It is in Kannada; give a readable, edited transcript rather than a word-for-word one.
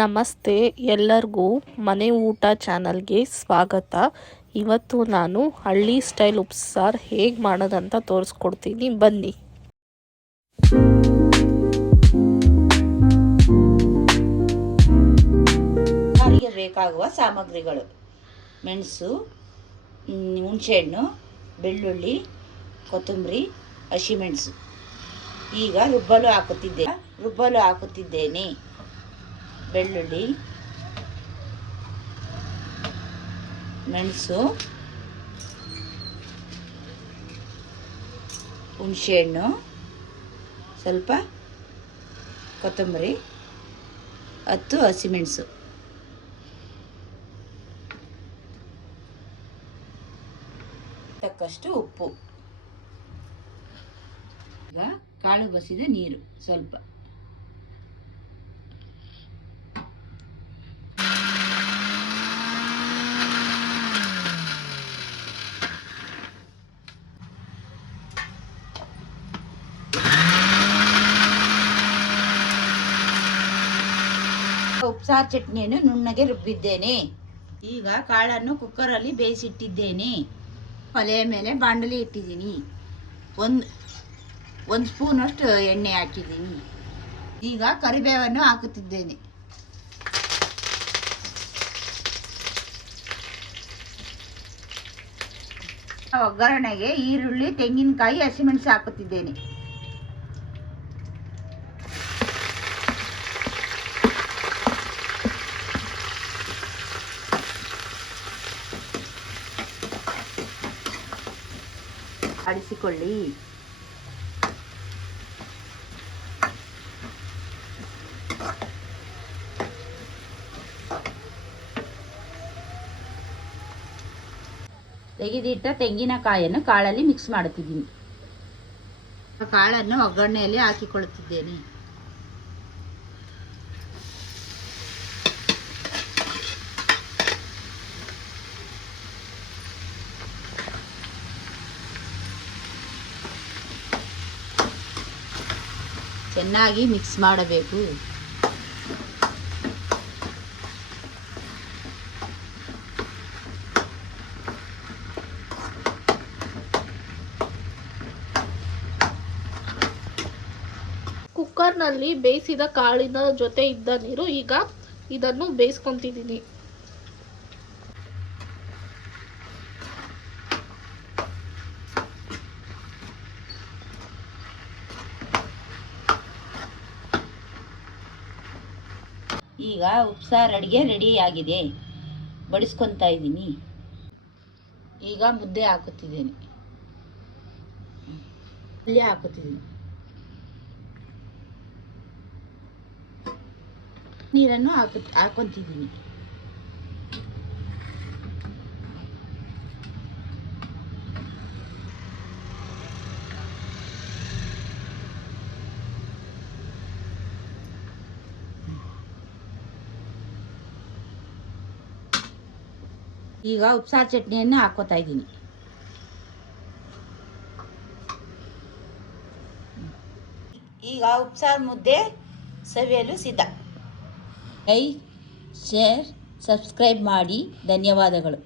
ನಮಸ್ತೆ, ಎಲ್ಲರಿಗೂ ಮನೆ ಊಟ ಚಾನಲ್ಗೆ ಸ್ವಾಗತ. ಇವತ್ತು ನಾನು ಹಳ್ಳಿ ಸ್ಟೈಲ್ ಉಪ್ಸಾರು ಹೇಗೆ ಮಾಡೋದಂತ ತೋರಿಸ್ಕೊಡ್ತೀನಿ, ಬನ್ನಿ. ಸಾರಿಗೆ ಬೇಕಾಗುವ ಸಾಮಗ್ರಿಗಳು: ಮೆಣಸು, ಹುಣಸೆಹಣ್ಣು, ಬೆಳ್ಳುಳ್ಳಿ, ಕೊತ್ತಂಬರಿ, ಹಸಿಮೆಣಸು. ಈಗ ರುಬ್ಬಲು ಹಾಕುತ್ತಿದ್ದೇನೆ. ಬೆಳ್ಳುಳ್ಳಿ, ಮೆಣಸು, ಹುಣಸೆಹಣ್ಣು, ಸ್ವಲ್ಪ ಕೊತ್ತಂಬರಿ, 10 ಹಸಿಮೆಣಸು. ತಕ್ಕಷ್ಟು ಉಪ್ಪು. ಈಗ ಕಾಳು ಬಸಿದ ನೀರು ಸ್ವಲ್ಪ. ಉಪ್ಸಾರು ಚಟ್ನಿಯನ್ನು ನುಣ್ಣಗೆ ರುಬ್ಬಿದ್ದೇನೆ. ಈಗ ಕಾಳನ್ನು ಕುಕ್ಕರಲ್ಲಿ ಬೇಯಿಸಿಟ್ಟಿದ್ದೇನೆ. ಒಲೆಯ ಮೇಲೆ ಬಾಣಲಿ ಇಟ್ಟಿದ್ದೀನಿ. ಒಂದು ಸ್ಪೂನಷ್ಟು ಎಣ್ಣೆ ಹಾಕಿದ್ದೀನಿ. ಈಗ ಕರಿಬೇವನ್ನು ಹಾಕುತ್ತಿದ್ದೇನೆ. ಒಗ್ಗರಣೆಗೆ ಈರುಳ್ಳಿ, ತೆಂಗಿನಕಾಯಿ, ಹಸಿಮೆಣಸು ಹಾಕುತ್ತಿದ್ದೇನೆ. ಆಡಿಸಿಕೊಳ್ಳಿ. ತೆಗೆದಿಟ್ಟ ತೆಂಗಿನಕಾಯನ್ನು ಕಾಳಲ್ಲಿ ಮಿಕ್ಸ್ ಮಾಡುತ್ತಿದ್ದೀನಿ. ಕಾಳನ್ನು ಒಗ್ಗರಣೆಯಲ್ಲಿ ಹಾಕಿಕೊಳ್ಳುತ್ತಿದ್ದೇನೆ. ಚೆನ್ನಾಗಿ ಮಿಕ್ಸ್ ಮಾಡಬೇಕು. ಕುಕ್ಕರ್ನಲ್ಲಿ ಬೇಯಿಸಿದ ಕಾಳಿನ ಜೊತೆ ಇದ್ದ ನೀರು. ಈಗ ಇದನ್ನು ಬೇಯಿಸ್ಕೊತಿದ್ದೀನಿ. ಈಗ ಉಪ್ಸಾರು ಅಡುಗೆ ರೆಡಿಯಾಗಿದೆ. ಬಡಿಸ್ಕೊತಾ ಇದ್ದೀನಿ. ಈಗ ಮುದ್ದೆ ಹಾಕುತ್ತಿದ್ದೇನೆ. ಪಲ್ಯ ಹಾಕುತ್ತಿದ್ದೀನಿ. ನೀರನ್ನು ಹಾಕೊತಿದ್ದೀನಿ. ಈಗ ಉಪ್ಸಾರು ಚಟ್ನಿಯನ್ನು ಹಾಕೋತಾ ಇದ್ದೀನಿ. ಈಗ ಉಪ್ಸಾರು ಮುದ್ದೆ ಸವಿಯಲು ಸಿದ್ಧ. ಲೈಕ್, ಶೇರ್, ಸಬ್ಸ್ಕ್ರೈಬ್ ಮಾಡಿ. ಧನ್ಯವಾದಗಳು.